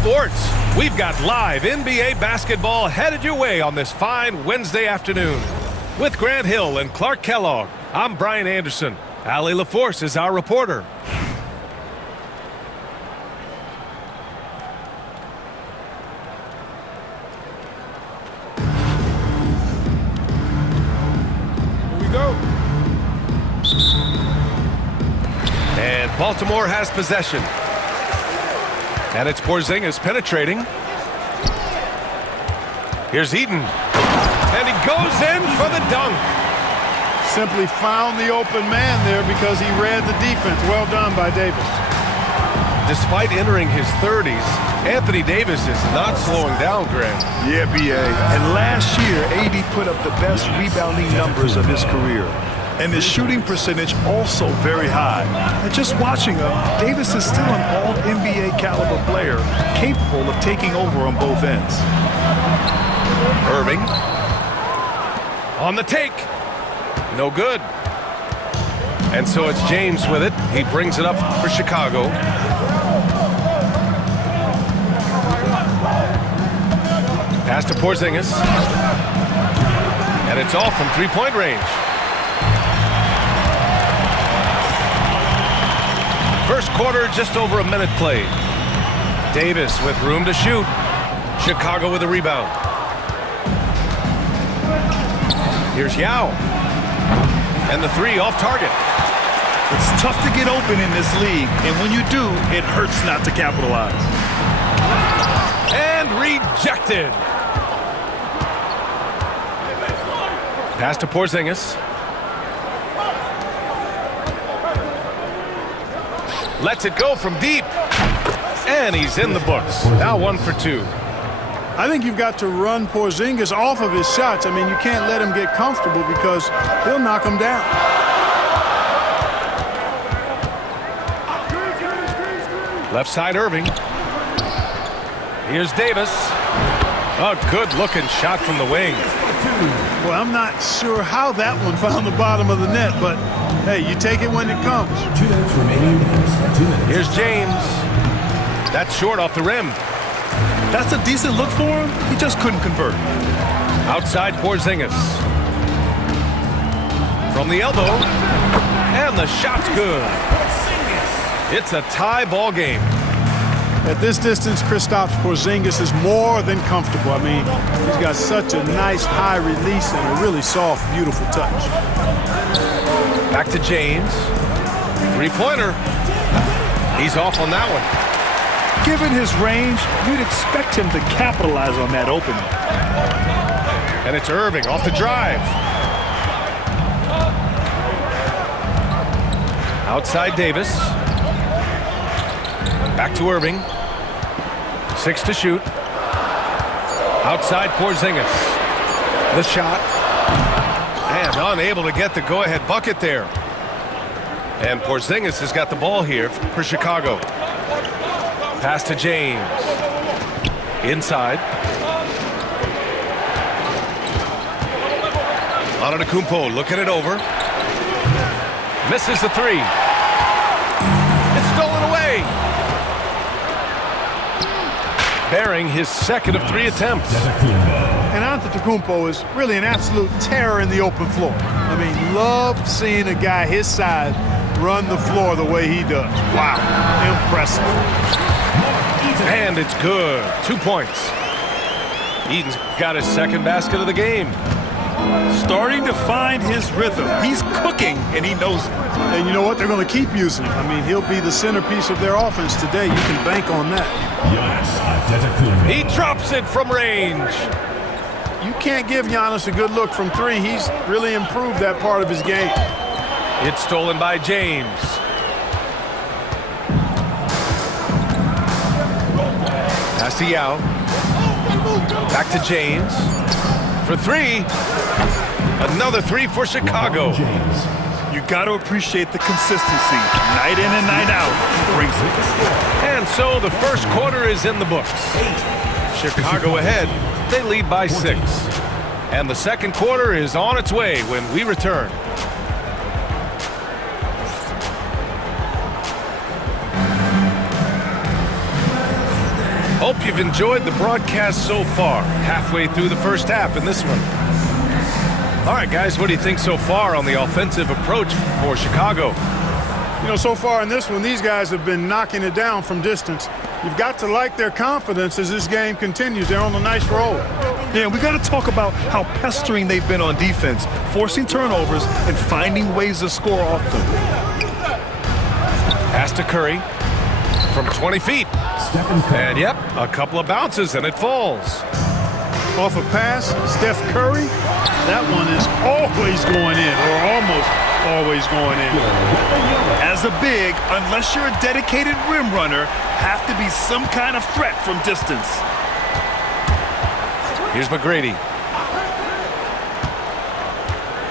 sports. We've got live NBA basketball headed your way on this fine Wednesday afternoon. With Grant Hill and Clark Kellogg, I'm Brian Anderson. Allie LaForce is our reporter. Here we go. And Baltimore has possession. And it's Porzingis penetrating. Here's Eaton. And he goes in for the dunk. Simply found the open man there because he read the defense. Well done by Davis. Despite entering his 30s, Anthony Davis is not slowing down, Grant. Yeah, B.A. And last year, AD put up the best rebounding numbers of his career. And his shooting percentage also very high. And just watching him, Davis is still an all-NBA caliber player, capable of taking over on both ends. Irving. On the take. No good. And so it's James with it. He brings it up for Chicago. Pass to Porzingis. And it's off from three-point range. First quarter, just over a minute played. Davis with room to shoot. Chicago with a rebound. Here's Yao. And the three off target. It's tough to get open in this league, and when you do, it hurts not to capitalize. And rejected. Pass to Porzingis. Lets it go from deep. And he's in the books. Now 1 for 2. I think you've got to run Porzingis off of his shots. I mean, you can't let him get comfortable because he'll knock him down. Left side, Irving. Here's Davis. A good-looking shot from the wing. Well, I'm not sure how that one found the bottom of the net, but hey, you take it when it comes. 2 minutes remaining in the first. 2 minutes. Here's James. That's short off the rim. That's a decent look for him. He just couldn't convert. Outside Porzingis. From the elbow. And the shot's good. It's a tie ball game. At this distance, Kristaps Porzingis is more than comfortable. I mean, he's got such a nice high release and a really soft, beautiful touch. Back to James. Three-pointer. He's off on that one. Given his range, you'd expect him to capitalize on that opening. And it's Irving off the drive. Outside Davis. Back to Irving. 6 to shoot. Outside Porzingis. The shot. And unable to get the go-ahead bucket there. And Porzingis has got the ball here for Chicago. Pass to James. Inside. Antetokounmpo looking it over. Misses the three. It's stolen away. Bearing his second of 3 attempts. And Antetokounmpo is really an absolute terror in the open floor. I mean, love seeing a guy his size run the floor the way he does. Wow, impressive. And it's good. 2 points. Eaton's got his second basket of the game. Starting to find his rhythm. He's cooking, and he knows it. And you know what? They're going to keep using him. I mean, he'll be the centerpiece of their offense today. You can bank on that. He drops it from range. You can't give Giannis a good look from 3. He's really improved that part of his game. It's stolen by James. Pass to Yao. Back to James. For 3. Another 3 for Chicago. You got to appreciate the consistency. Night in and night out. He brings it. And so the first quarter is in the books. Chicago ahead. They lead by 6. And the second quarter is on its way when we return. Hope you've enjoyed the broadcast so far. Halfway through the first half in this one. All right, guys, what do you think so far on the offensive approach for Chicago? You know, so far in this one, these guys have been knocking it down from distance. You've got to like their confidence as this game continues. They're on a nice roll. Yeah, we got to talk about how pestering they've been on defense, forcing turnovers and finding ways to score off them. Pass to Curry from 20 feet. Stephen Curry. And, yep, a couple of bounces, and it falls. Off a pass, Steph Curry, that one is always going in, or almost always going in. As a big, unless you're a dedicated rim runner, have to be some kind of threat from distance. Here's McGrady.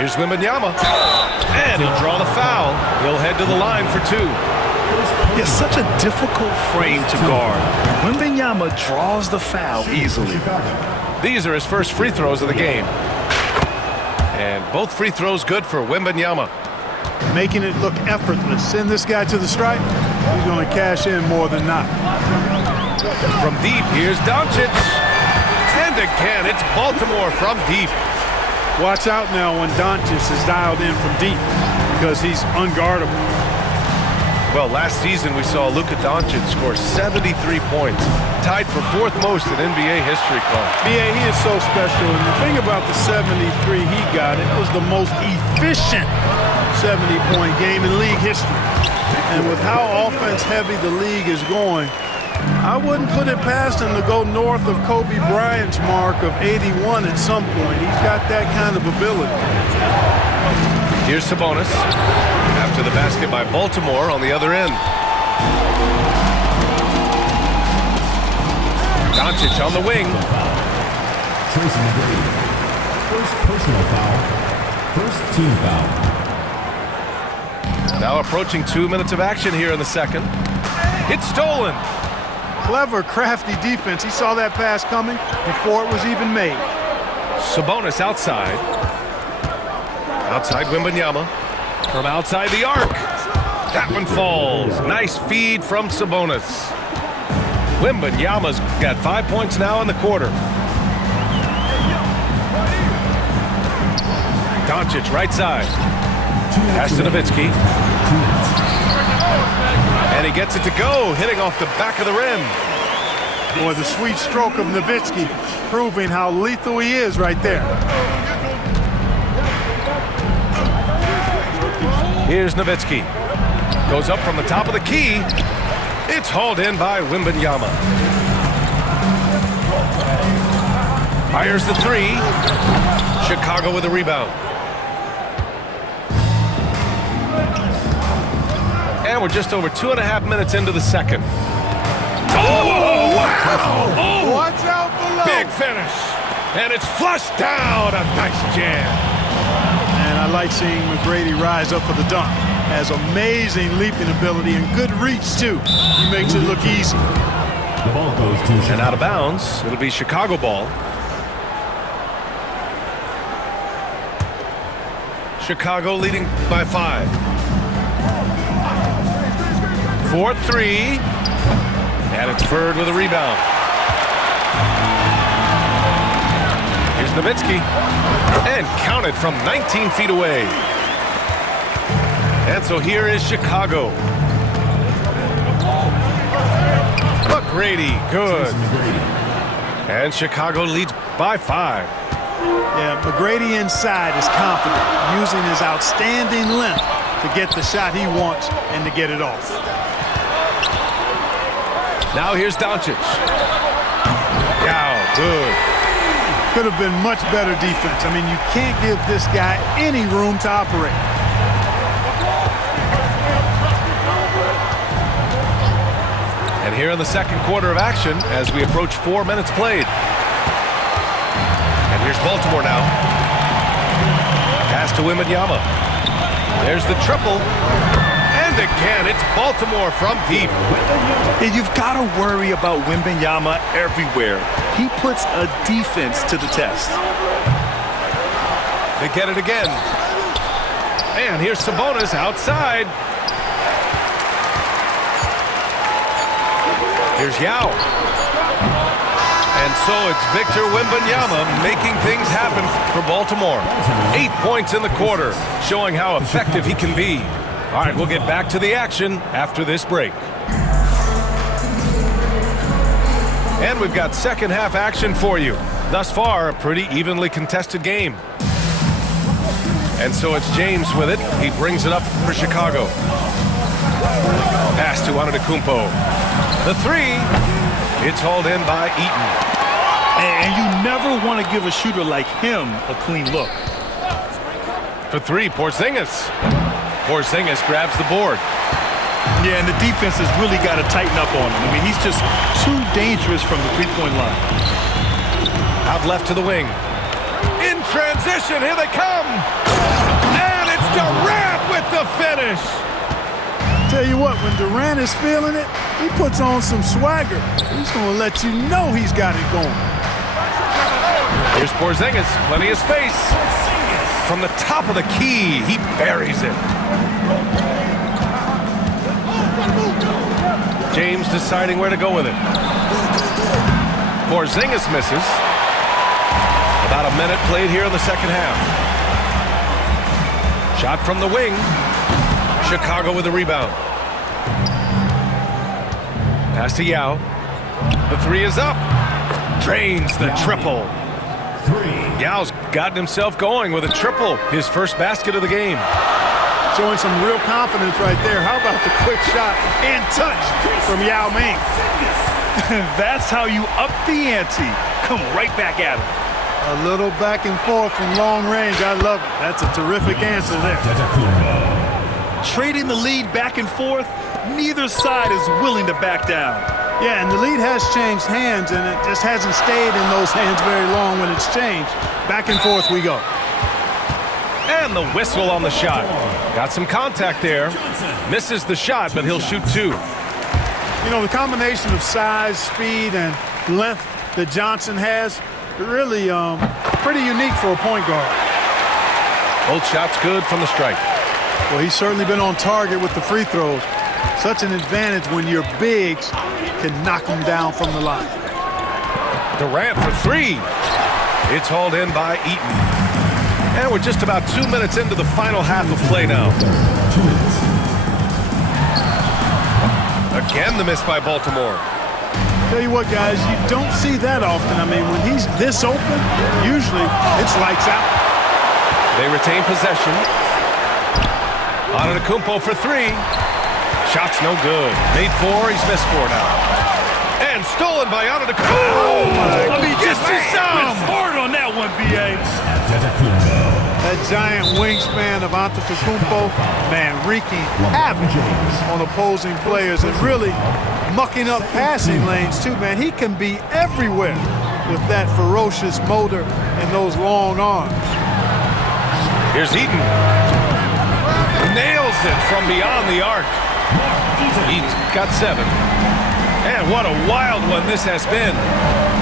Here's Wembanyama. And he'll draw the foul. He'll head to the line for two. It's such a difficult frame to guard. Wembanyama draws the foul easily. These are his first free throws of the game. And both free throws good for Wembanyama. Making it look effortless. Send this guy to the stripe. He's going to cash in more than not. From deep, here's Doncic. And again, it's Baltimore from deep. Watch out now when Doncic is dialed in from deep because he's unguardable. Well, last season we saw Luka Doncic score 73 points, tied for fourth most in NBA history, Clark. Yeah, he is so special. And the thing about the 73 he got, it was the most efficient 70-point game in league history. And with how offense-heavy the league is going, I wouldn't put it past him to go north of Kobe Bryant's mark of 81 at some point. He's got that kind of ability. Here's Sabonis after the basket by Baltimore on the other end. Doncic on the wing. Tracy McGrady. First personal foul. First team foul. Now approaching 2 minutes of action here in the second. It's stolen. Clever, crafty defense. He saw that pass coming before it was even made. Sabonis outside. Outside Wembanyama. From outside the arc. That one falls. Nice feed from Sabonis. Wembanyama's got 5 points now in the quarter. Doncic right side. Pass to Nowitzki. And he gets it to go, hitting off the back of the rim. Boy, the sweet stroke of Nowitzki proving how lethal he is right there. Here's Nowitzki. Goes up from the top of the key. It's hauled in by Wembanyama. Fires the three. Chicago with a rebound. And we're just over 2.5 minutes into the second. Oh, wow! Oh, watch out below. Big finish. And it's flushed down. A nice jam. And I like seeing McGrady rise up for the dunk. Has amazing leaping ability and good reach, too. He makes it look easy. The ball goes to Chicago. And out of bounds, it'll be Chicago ball. Chicago leading by 5. 4-3. And it's Bird with a rebound. Here's Nowitzki. And counted from 19 feet away. And so here is Chicago. McGrady, good. And Chicago leads by 5. Yeah, McGrady inside is confident, using his outstanding length to get the shot he wants and to get it off. Now here's Doncic. Wow, good. Could have been much better defense. I mean, you can't give this guy any room to operate. And here in the second quarter of action as we approach 4 minutes played. And here's Baltimore now. Pass to Wembanyama. There's the triple. And again, it's Baltimore from deep. And you've got to worry about Wembanyama everywhere. He puts a defense to the test. They get it again. And here's Sabonis outside. Here's Yao. so it's Victor Wembanyama making things happen for Baltimore. 8 points in the quarter, showing how effective he can be. All right, we'll get back to the action after this break. And we've got second half action for you. Thus far, a pretty evenly contested game. And so it's James with it. He brings it up for Chicago. Pass to Antetokounmpo. The three. It's hauled in by Eaton. And you never want to give a shooter like him a clean look. For three, Porzingis. Porzingis grabs the board. Yeah, and the defense has really got to tighten up on him. I mean, he's just too dangerous from the three-point line. Out left to the wing. In transition, here they come. And it's Durant with the finish. Tell you what, when Durant is feeling it, he puts on some swagger. He's going to let you know he's got it going. Here's Porzingis, plenty of space. From the top of the key, he buries it. James deciding where to go with it. Porzingis misses. About a minute played here in the second half. Shot from the wing. Chicago with the rebound. Pass to Yao. The three is up. Drains the triple. Yao's gotten himself going with a triple. His first basket of the game. Showing some real confidence right there. How about the quick shot and touch from Yao Ming? That's how you up the ante. Come right back at him. A little back and forth from long range. I love it. That's a terrific answer there. Trading the lead back and forth, neither side is willing to back down. Yeah, and the lead has changed hands, and it just hasn't stayed in those hands very long when it's changed. Back and forth we go. And the whistle on the shot. Got some contact there. Misses the shot, but he'll shoot two. You know, the combination of size, speed, and length that Johnson has, really pretty unique for a point guard. Both shots good from the stripe. Well, he's certainly been on target with the free throws. Such an advantage when your bigs can knock them down from the line. Durant for three. It's hauled in by Eaton. And we're just about 2 minutes into the final half of play now. Again, the miss by Baltimore. Tell you what, guys, you don't see that often. I mean, when he's this open, usually it's lights out. They retain possession. Antetokounmpo for three. Shot's no good. Made four, he's missed four now. And stolen by Antetokounmpo. Oh, I mean, just hard on that one, B.A. That giant wingspan of Antetokounmpo, man, wreaking havoc on opposing players and really mucking up passing lanes too, man. He can be everywhere with that ferocious motor and those long arms. Here's Eaton. Nails it from beyond the arc. He's got seven. And what a wild one this has been.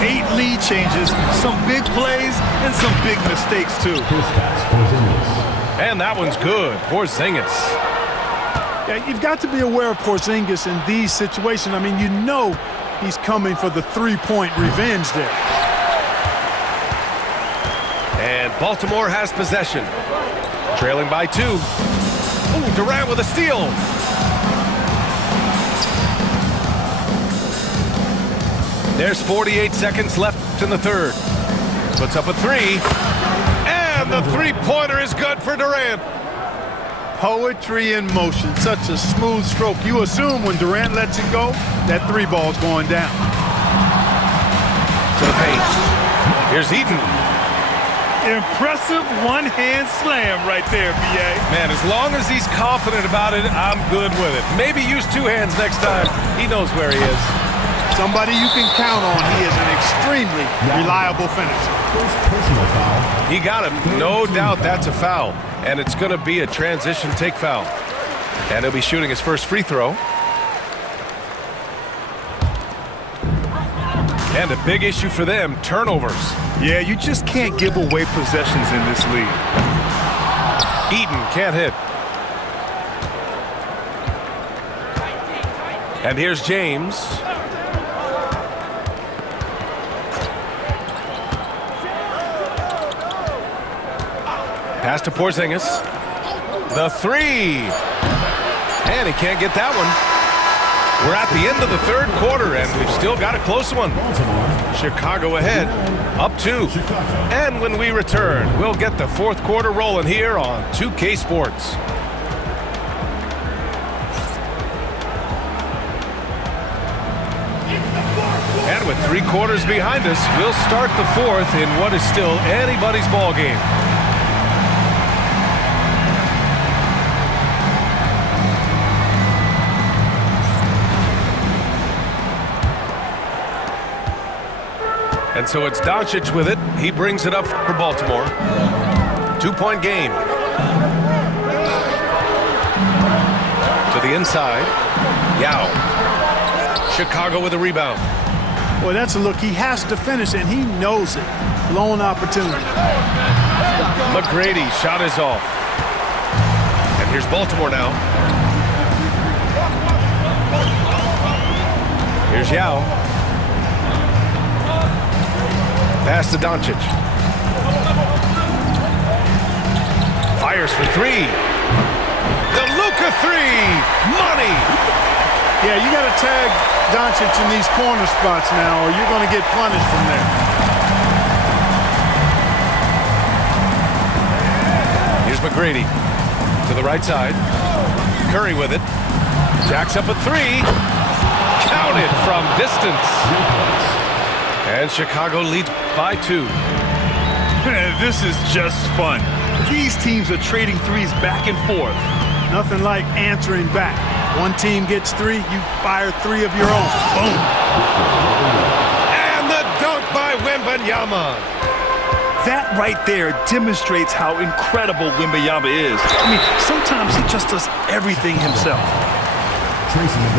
8 lead changes, some big plays, and some big mistakes too. And that one's good. Porzingis. Yeah, you've got to be aware of Porzingis in these situations. I mean, you know he's coming for the three-point revenge there. And Baltimore has possession. Trailing by 2. Ooh, Durant with a steal. There's 48 seconds left in the third. Puts up a three. And the three-pointer is good for Durant. Poetry in motion. Such a smooth stroke. You assume when Durant lets it go, that three ball's going down. To the paint. Here's Eaton. Impressive one-hand slam right there, B.A. Man, as long as he's confident about it, I'm good with it. Maybe use two hands next time. He knows where he is. Somebody you can count on. He is an extremely reliable finisher. He got him. No doubt that's a foul. And it's going to be a transition take foul. And he'll be shooting his first free throw. And a big issue for them, turnovers. Yeah, you just can't give away possessions in this league. Eaton can't hit. And here's James. Pass to Porzingis. The three. And he can't get that one. We're at the end of the third quarter, and we've still got a close one. Chicago ahead, up 2. And when we return, we'll get the fourth quarter rolling here on 2K Sports. And with 3 quarters behind us, we'll start the fourth in what is still anybody's ball game. And so it's Doncic with it. He brings it up for Baltimore. 2-point game. To the inside. Yao. Chicago with a rebound. Boy, that's a look. He has to finish, and he knows it. Lone opportunity. McGrady shot is off. And here's Baltimore now. Here's Yao. Pass to Doncic. Fires for 3. The Luka 3. Money. Yeah, you got to tag Doncic in these corner spots now, or you're going to get punished from there. Here's McGrady to the right side. Curry with it. Jacks up a 3. Counted from distance. And Chicago leads by 2. This is just fun. These teams are trading threes back and forth. Nothing like answering back. One team gets 3, you fire 3 of your own. Boom. And the dunk by Wembanyama. That right there demonstrates how incredible Wembanyama is. I mean, sometimes he just does everything himself.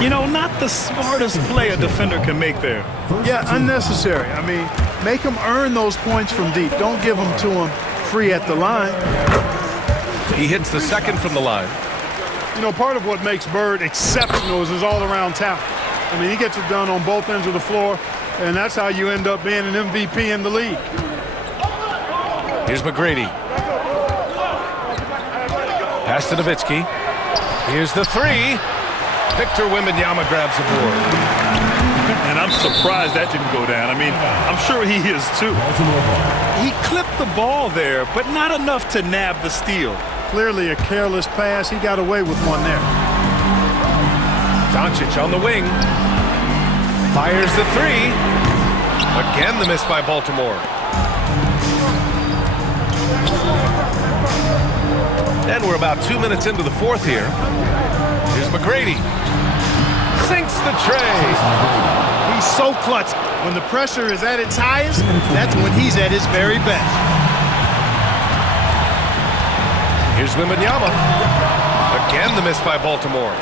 You know, not the smartest play a defender can make there. Yeah, unnecessary. I mean, make him earn those points from deep. Don't give them to him free at the line. He hits the second from the line. You know, part of what makes Bird exceptional is his all-around talent. I mean, he gets it done on both ends of the floor, and that's how you end up being an MVP in the league. Here's McGrady. Pass to Nowitzki. Here's the 3. Victor Wembanyama grabs the board. And I'm surprised that didn't go down. I mean, I'm sure he is too. He clipped the ball there, but not enough to nab the steal. Clearly a careless pass. He got away with one there. Doncic on the wing. Fires the 3. Again the miss by Baltimore. And we're about 2 minutes into the fourth here. Here's McGrady. Sinks the tray. He's so clutch. When the pressure is at its highest, that's when he's at his very best. Here's Wembanyama. Again the miss by Baltimore.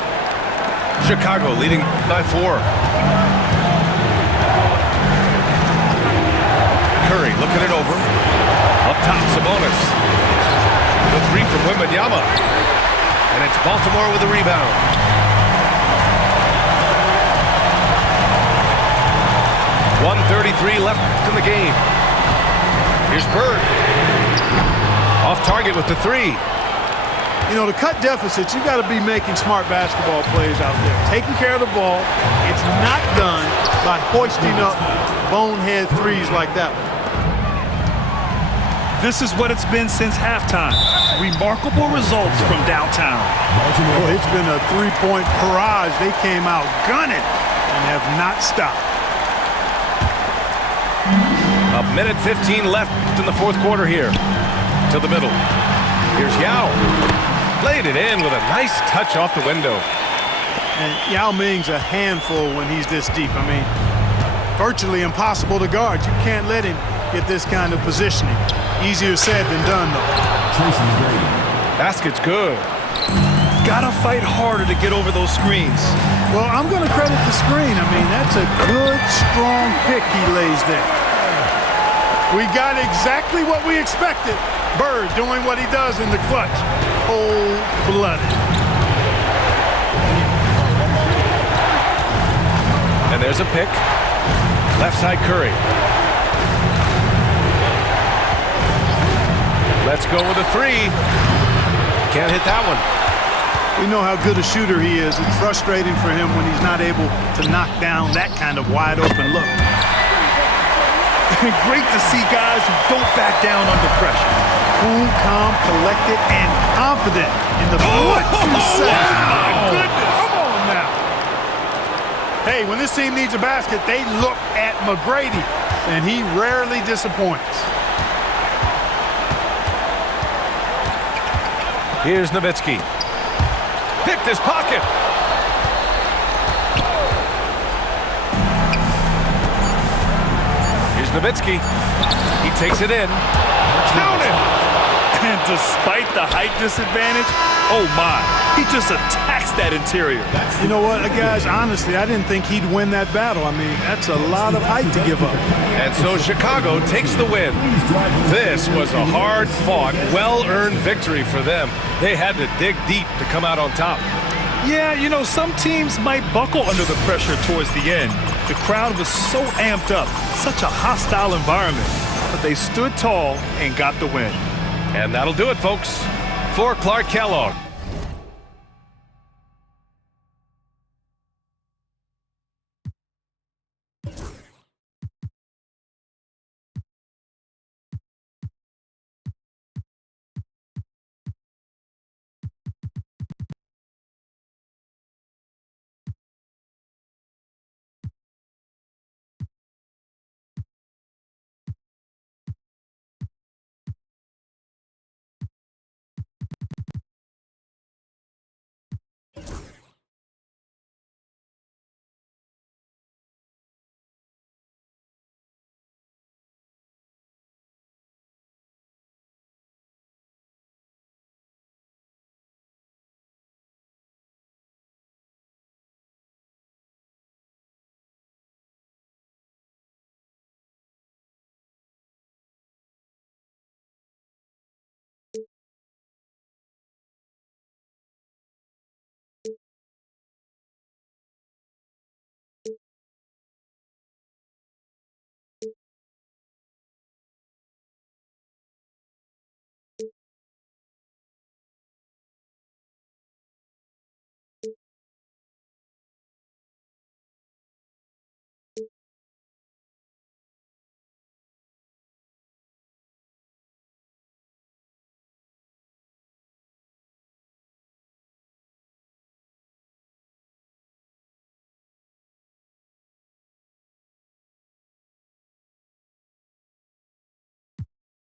Chicago leading by 4. Curry looking it over. Up top, Sabonis. The 3 from Wembanyama. And it's Baltimore with a rebound. .133 left in the game. Here's Bird. Off target with the 3. You know, to cut deficits, you got to be making smart basketball plays out there. Taking care of the ball. It's not done by hoisting up bonehead threes like that one. This is what it's been since halftime. Remarkable results from downtown. Boy, it's been a 3-point barrage. They came out gunning and have not stopped. A minute 15 left in the fourth quarter here. To the middle. Here's Yao. Played it in with a nice touch off the window. And Yao Ming's a handful when he's this deep. I mean, virtually impossible to guard. You can't let him get this kind of positioning. Easier said than done, though. Basket's good. Gotta fight harder to get over those screens. Well, I'm going to credit the screen. I mean, that's a good, strong pick he lays there. We got exactly what we expected. Bird doing what he does in the clutch. Cold-blooded. And there's a pick. Left side Curry. Let's go with a three. Can't hit that one. We know how good a shooter he is. It's frustrating for him when he's not able to knock down that kind of wide open look. Great to see guys who don't back down under pressure. Cool, calm, collected, and confident in the what you say. My goodness. Come on now. Hey, when this team needs a basket, they look at McGrady, and he rarely disappoints. Here's Nowitzki. Picked his pocket. Here's Nowitzki. He takes it in. Count it! And despite the height disadvantage, oh my, he just attacks that interior. You know what, guys, honestly, I didn't think he'd win that battle. I mean, that's a lot of height to give up. And so Chicago takes the win. This was a hard-fought, well-earned victory for them. They had to dig deep to come out on top. Yeah, you know, some teams might buckle under the pressure towards the end. The crowd was so amped up, such a hostile environment. But they stood tall and got the win. And that'll do it, folks. For Clark Kellogg,